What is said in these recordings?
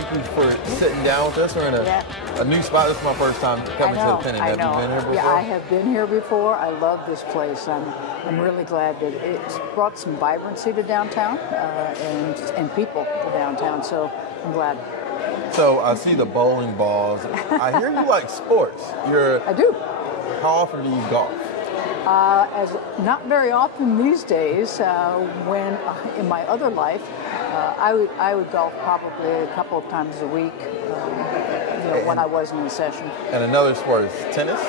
thank you for sitting down with us. We're in a new spot. This is my first time coming to the Pennant. Have you been here before? Yeah, I have been here before. I love this place. I'm really glad that it's brought some vibrancy to downtown and people to downtown. So I'm glad. So I see the bowling balls. I hear you like sports. I do. How often do you golf? As not very often these days. When in my other life, I would golf probably a couple of times a week. When I wasn't in session. And another sport is tennis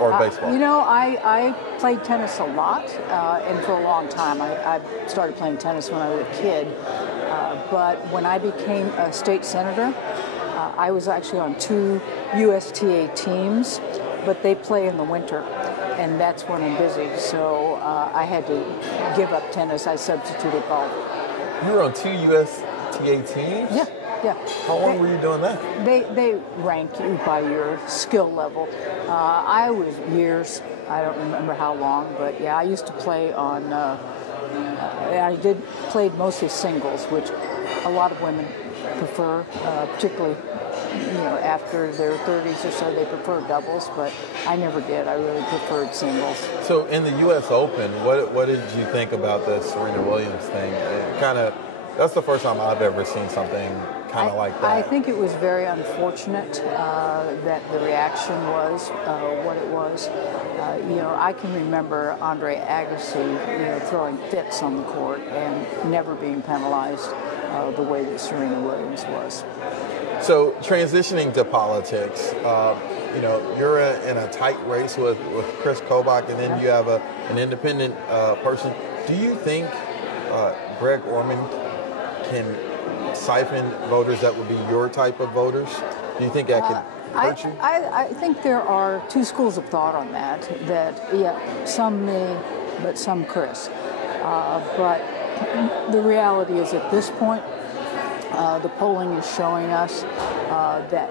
or baseball? I played tennis a lot, and for a long time. I started playing tennis when I was a kid. But when I became a state senator, I was actually on 2 USTA teams, but they play in the winter. And that's when I'm busy, so I had to give up tennis. I substituted golf. You were on 2 USTA teams? Yeah. How long were you doing that? They rank you by your skill level. I was years. I don't remember how long, but yeah, I used to play on. Played mostly singles, which a lot of women prefer, particularly. After their 30s or so, they prefer doubles, but I never did. I really preferred singles. So in the U.S. Open, what did you think about the Serena Williams thing? That's the first time I've ever seen something kind of like that. I think it was very unfortunate that the reaction was what it was. I can remember Andre Agassi, throwing fits on the court and never being penalized the way that Serena Williams was. So transitioning to politics, you're in a tight race with Chris Kobach, and then you have an independent person. Do you think Greg Orman can siphon voters that would be your type of voters? Do you think that could hurt you? I think there are 2 schools of thought on that. Some may, but some Chris. But the reality is, at this point, the polling is showing us that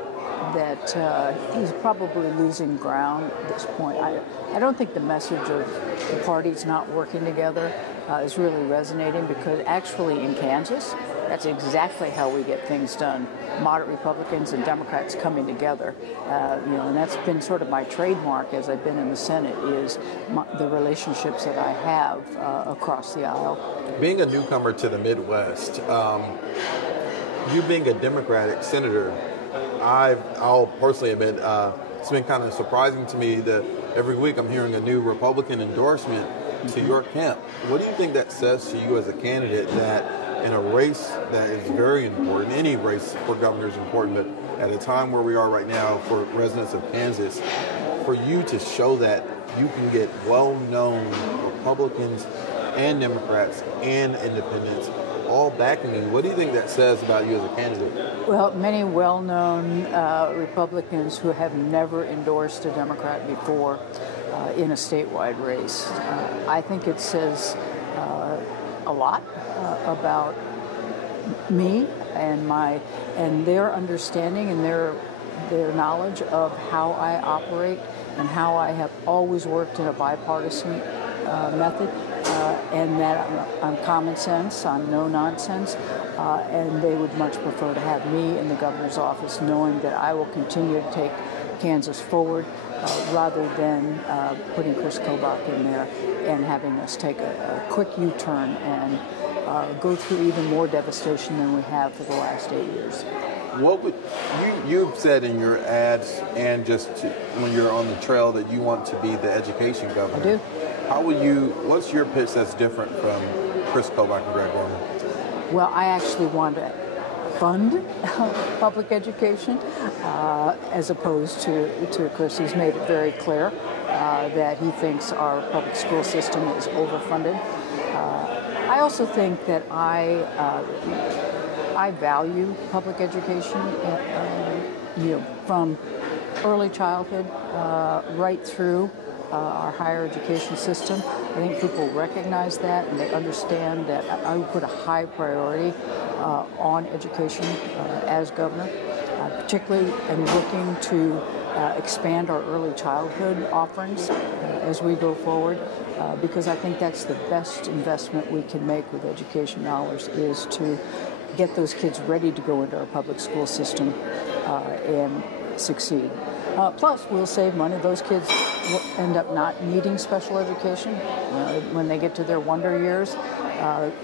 he's probably losing ground at this point. I don't think the message of the parties not working together is really resonating, because actually in Kansas, that's exactly how we get things done. Moderate Republicans and Democrats coming together. And that's been sort of my trademark as I've been in the Senate, is the relationships that I have across the aisle. Being a newcomer to the Midwest, you being a Democratic senator, I'll personally admit, it's been kind of surprising to me that every week I'm hearing a new Republican endorsement to your camp. What do you think that says to you as a candidate, that in a race that is very important, any race for governor is important, but at a time where we are right now for residents of Kansas, for you to show that you can get well-known Republicans and Democrats and independents all backing you, what do you think that says about you as a candidate? Well, many well-known Republicans who have never endorsed a Democrat before in a statewide race. I think it says a lot about me and their understanding and their knowledge of how I operate and how I have always worked in a bipartisan method. And that I'm common sense, I'm no nonsense, and they would much prefer to have me in the governor's office, knowing that I will continue to take Kansas forward rather than putting Chris Kobach in there and having us take a quick U-turn and go through even more devastation than we have for the last 8 years. What would you've said in your ads and just when you're on the trail that you want to be the education governor? I do. What's your pitch that's different from Chris Kobach and Greg Orman? Well, I actually want to fund public education as opposed to Chris. He's made it very clear that he thinks our public school system is overfunded. I also think that I value public education, from early childhood right through our higher education system. I think people recognize that, and they understand that I would put a high priority on education as governor. Particularly, I'm looking to expand our early childhood offerings as we go forward, because I think that's the best investment we can make with education dollars, is to get those kids ready to go into our public school system and succeed. Plus, we'll save money. Those kids will end up not needing special education. When they get to their wonder years,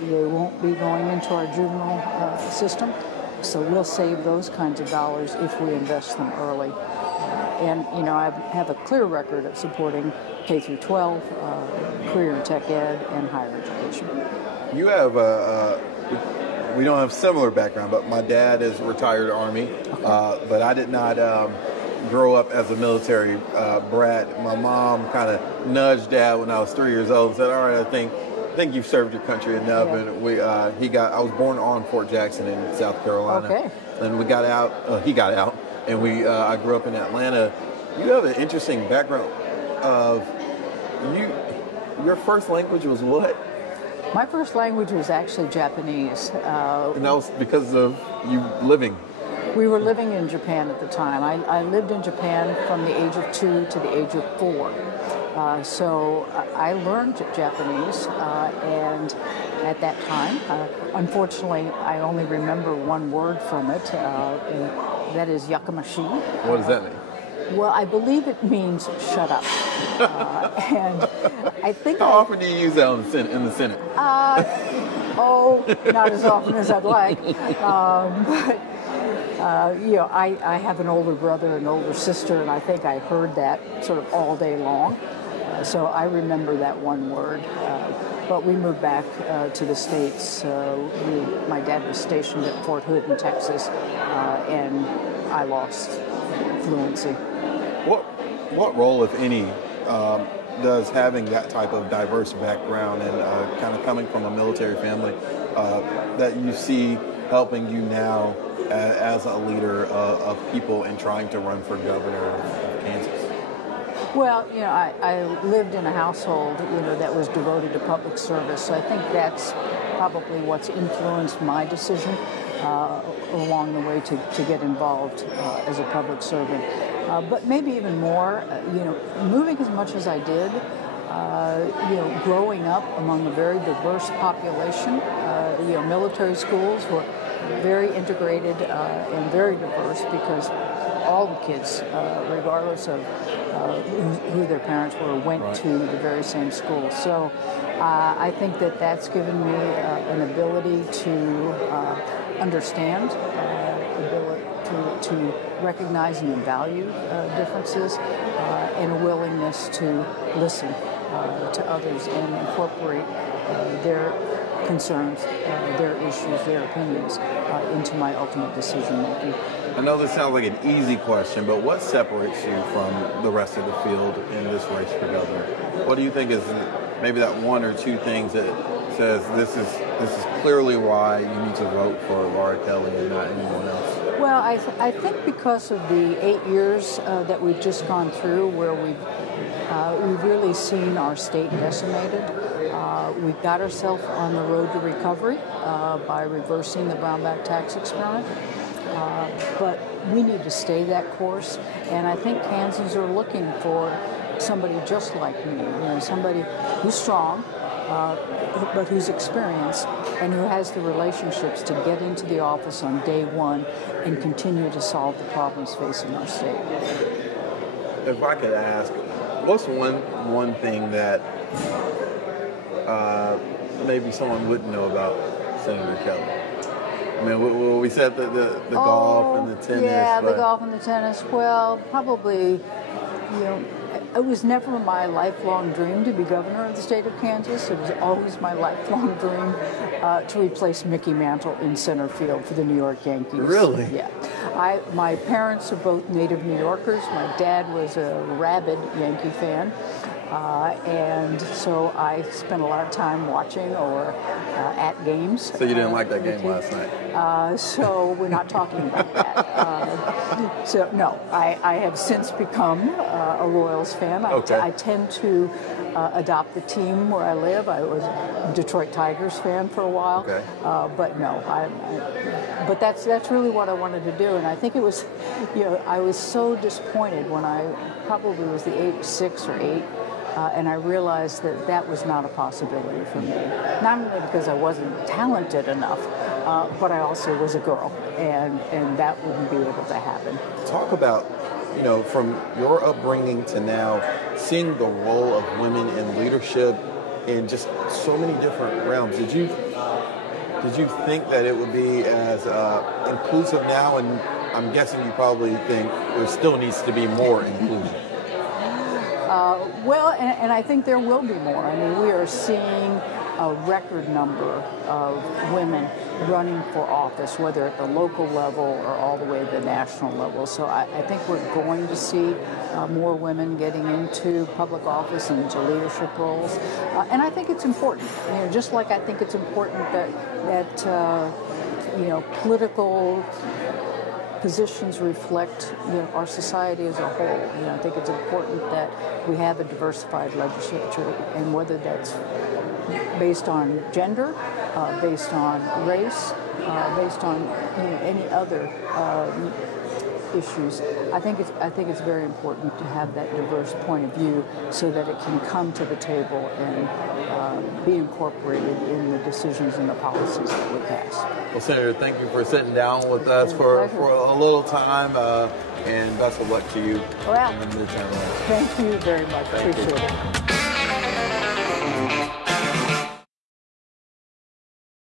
they won't be going into our juvenile system. So we'll save those kinds of dollars if we invest them early. And, I have a clear record of supporting K through 12, career and tech ed, and higher education. You have we don't have similar background, but my dad is retired Army, but I did not grow up as a military brat. My mom kind of nudged Dad when I was 3 years old and said, "All right, I think you've served your country enough." Yeah. And I was born on Fort Jackson in South Carolina. Okay. And we got out. He got out, and I grew up in Atlanta. You have an interesting background of your first language was what? My first language was actually Japanese. And that was because of you living. We were living in Japan at the time. I lived in Japan from the age of 2 to the age of 4. So I learned Japanese, and at that time, unfortunately, I only remember one word from it, and that is yakamashi. What does that mean? Well, I believe it means shut up. And I think How often do you use that in the Senate? Not as often as I'd like. But I have an older brother and an older sister, and I think I heard that sort of all day long. So I remember that one word. But we moved back to the States. My dad was stationed at Fort Hood in Texas, and I lost fluency. What role, if any, does having that type of diverse background and kind of coming from a military family that you see helping you now as a leader of people and trying to run for governor of Kansas? Well, I lived in a household, that was devoted to public service. So I think that's probably what's influenced my decision along the way to get involved as a public servant. But maybe even more, moving as much as I did, growing up among a very diverse population, military schools were very integrated and very diverse because all the kids, regardless of who their parents were, went right. to the very same school. So I think that's given me an ability to understand, to recognize and value differences, and a willingness to listen to others and incorporate their concerns, their issues, their opinions into my ultimate decision making. I know this sounds like an easy question, but what separates you from the rest of the field in this race for governor? What do you think is maybe that one or two things that says this is clearly why you need to vote for Laura Kelly and not anyone else? Well, I think because of the 8 years that we've just gone through, where we've really seen our state decimated. We've got ourselves on the road to recovery by reversing the Brownback tax experiment. But we need to stay that course, and I think Kansans are looking for somebody just like me, somebody who's strong, but who's experienced and who has the relationships to get into the office on day one and continue to solve the problems facing our state. If I could ask, what's one thing that maybe someone wouldn't know about Senator Kelly? I mean, we said the golf and the tennis. Yeah, the golf and the tennis. Well, probably, it was never my lifelong dream to be governor of the state of Kansas. It was always my lifelong dream to replace Mickey Mantle in center field for the New York Yankees. Really? Yeah. My parents are both native New Yorkers. My dad was a rabid Yankee fan. And so I spent a lot of time watching or at games. So you didn't like that game last night? So we're not talking about that. So no, I have since become a Royals fan. Okay. I tend to adopt the team where I live. I was a Detroit Tigers fan for a while. Okay. But no, but that's really what I wanted to do. And I think it was, I was so disappointed when I probably was the age 6 or 8. And I realized that that was not a possibility for me. Not only because I wasn't talented enough, but I also was a girl, and that wouldn't be able to happen. Talk about, from your upbringing to now, seeing the role of women in leadership in just so many different realms. Did you think that it would be as inclusive now? And I'm guessing you probably think there still needs to be more inclusion. Well, and I think there will be more. I mean, we are seeing a record number of women running for office, whether at the local level or all the way to the national level. So I think we're going to see more women getting into public office and into leadership roles. And I think it's important. Just like I think it's important that political positions reflect our society as a whole. I think it's important that we have a diversified legislature, and whether that's based on gender, based on race, based on any other issues. I think it's very important to have that diverse point of view so that it can come to the table and be incorporated in the decisions and the policies that we pass. Well, Senator, thank you for sitting down with us for a little time, and best of luck to you in the midterm. Thank you very much. Appreciate it.